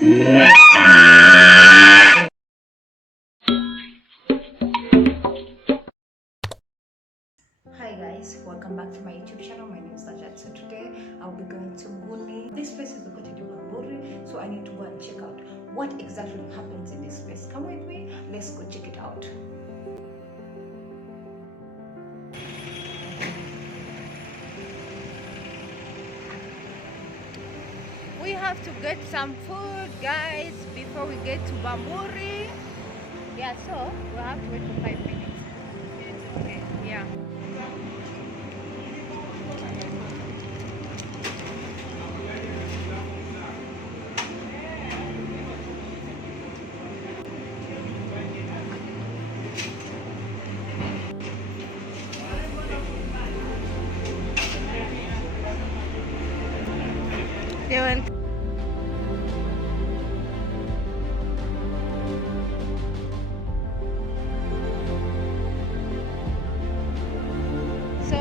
Hi guys, welcome back to my YouTube channel. My name is Najat. So today I'll be going to Nguni. This place is located in Bamburi, so I need to go and check out what exactly happens in this place. Come with me, let's go check it out. We have to get some food, guys, before we get to Bamburi. Yeah, so we'll have to wait for 5 minutes. Okay, yeah. You're welcome. So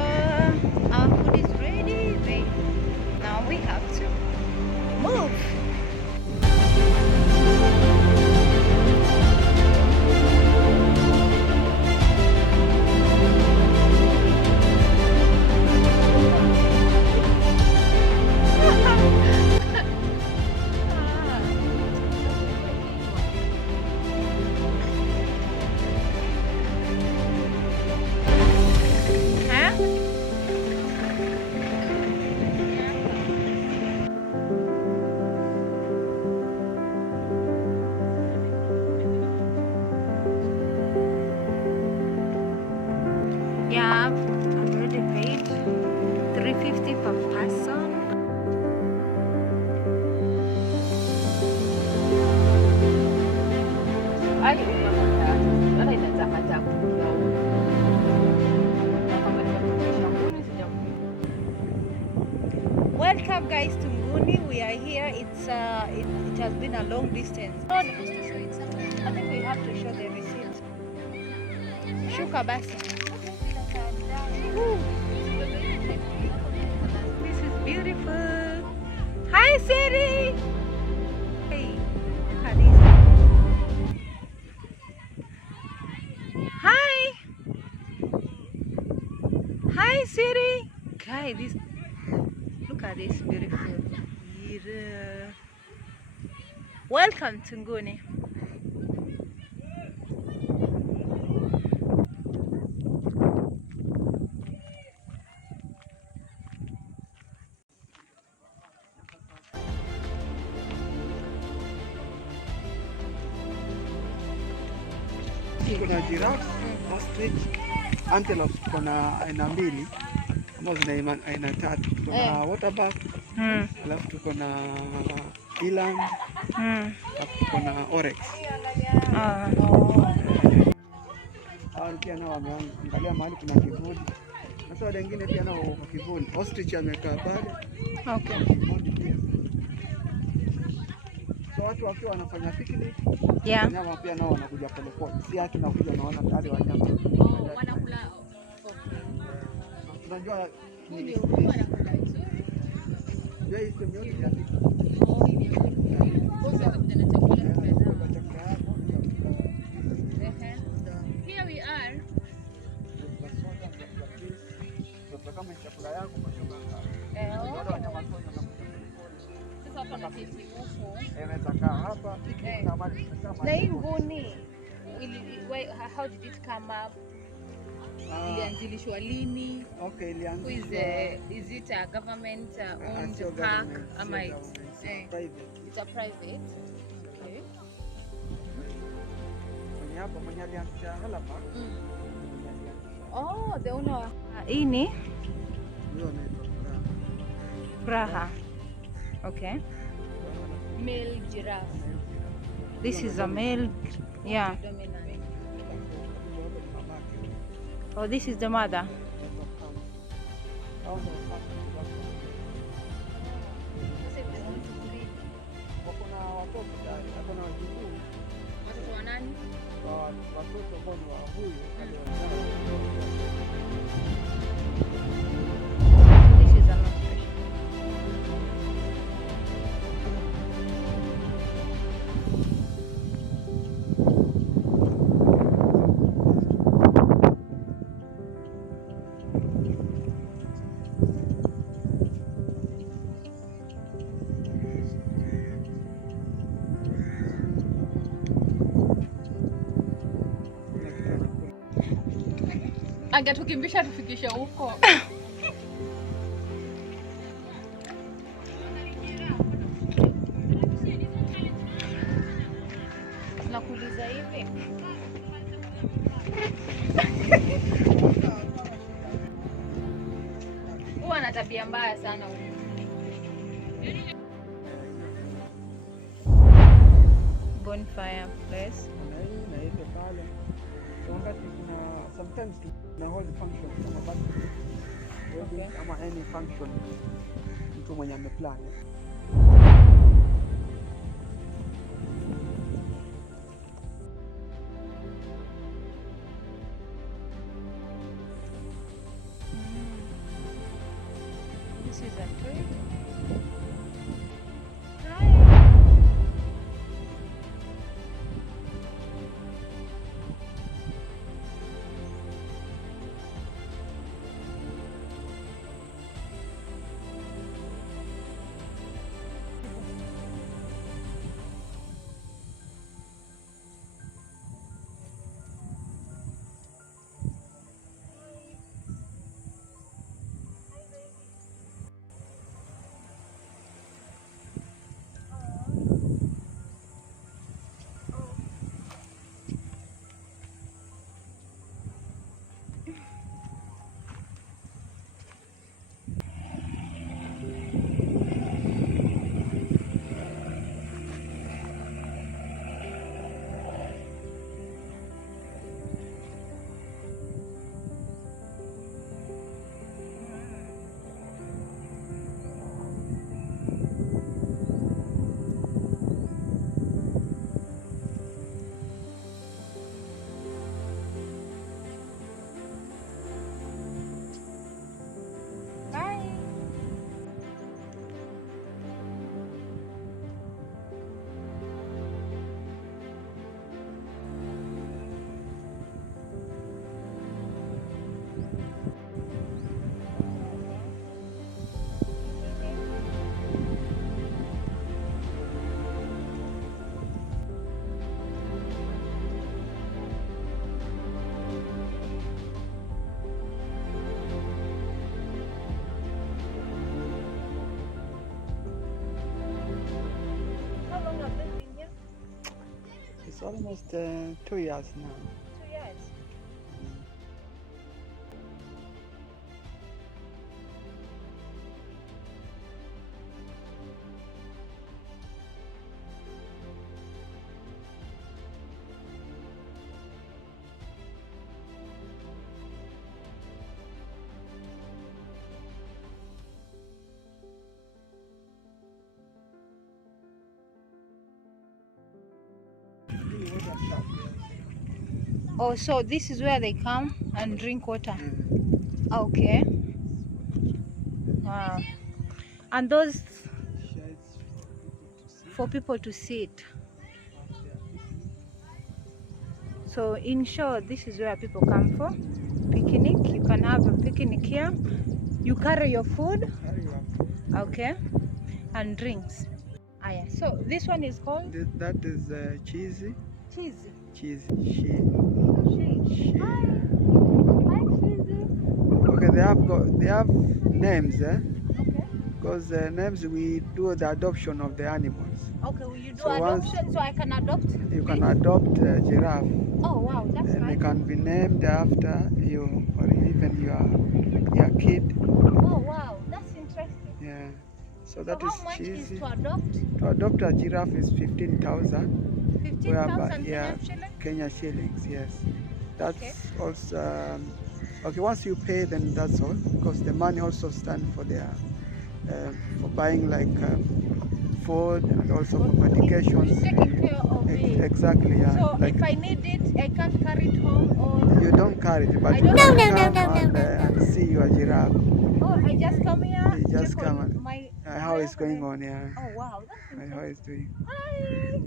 our food is ready. Now we have to move. Yeah, I've already paid $350 per person. Welcome guys to Nguni. We are here. It has been a long distance. I think we have to show the receipt. Shuka basi. This is beautiful. Hi Siri. Hey, look at this. Hi. Hi Siri. Guy, this. Look at this beautiful. Welcome to Nguni. Kuna giraffes, ostrich, antelope kuna aina mbili ambazo zina aina tatu. Kuna waterbuck, alafu tuko na eland, alafu tuko na oryx. Hao pia nao wameangalia mahali kuna kivuli. Sasa wale wengine pia nao kwa kivuli. Ostrich amekaa pale. Okay. So watu wakiwa wanafanya picnic, wanyama pia nao wanakuja polepole. Si hatu nakuja naona tayari wanyama. Wanakula. Tunajua ni Here we are. kama chakula yako na hii Nguni, how did it come up? Ilianzilishwa lini? Okay, is it a government owned park? It's a private. Okay. Oh, the owner. Ini Braha. Okay. Male giraffe. This is a male. Yeah. Oh, this is the mother. This is an ostrich. Angetukimbisha tufikishe huko. Nakuuliza hivi. Huwa ana tabia mbaya sana huyu. Bonfire place. Na ile pale. Wakati kuna sometimes tuna hold function kama basi. Okay. Ama any function mtu mwenye ameplan. This is a toy. It's almost 2 years now. 2 years. Oh, so this is where they come and drink water. Okay. Wow. And those for people to sit. So in short, this is where people come for picnic. You can have a picnic here. You carry your food. Okay. And drinks. Ah, yeah. So this one is called? That is cheesy. Cheesy. Cheesy. She. Hi. Hi, Cheesy. Okay, they have names, Okay. Because names we do the adoption of the animals. Okay, will you do So adoption so I can adopt? You can adopt a giraffe. Oh wow, that's And nice. they can be named after you or even your kid. Oh wow, that's interesting. Yeah. So So that how is much cheesy. is to adopt? To adopt a giraffe is 15,000. 15,000 Yeah, Kenyan shillings? Kenya shillings, yes. That's Okay. also okay. Once you pay, then that's all, because the money also stands for their for buying like food and also for medications. Taking care of it. Exactly, yeah. So like if I need it, I can't carry it home or? you don't carry it, but I you don't can know. come and see your giraffe. Oh, I just come here. You just check come on and my how it's going on, yeah. Oh wow, that's interesting. How it's doing. Hi.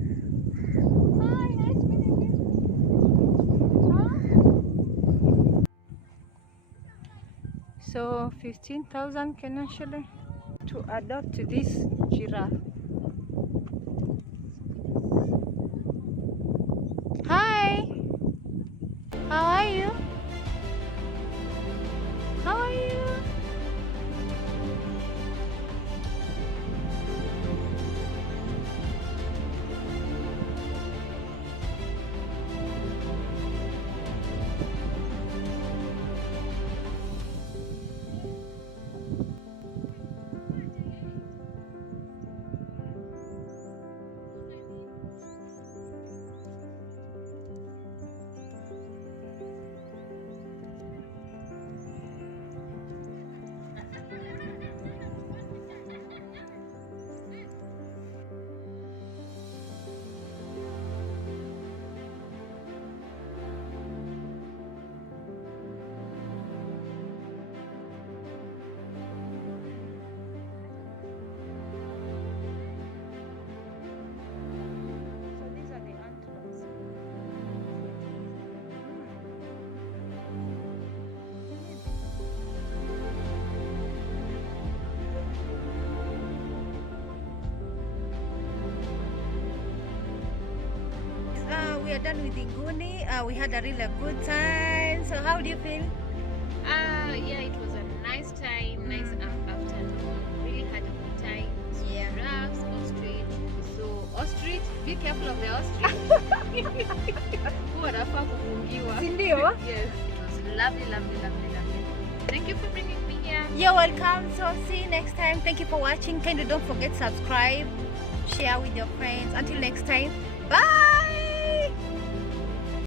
Hi, nice meeting you. Huh? So 15,000 Kenyan shilling to adopt this giraffe. Hi. How are you? we are done with the Nguni. We had a really good time. So how do you feel? Yeah, it was a nice time, nice afternoon. Really had a good time. Yeah. Giraffes, ostrich. So ostrich, be careful of the ostrich. Wanafaa kufungiwa. Si ndio? Yes, it was lovely, lovely, lovely, lovely. Thank you for bringing me here. You're welcome. So see you next time. Thank you for watching. Kindly don't forget to subscribe, share with your friends. Until next time, bye.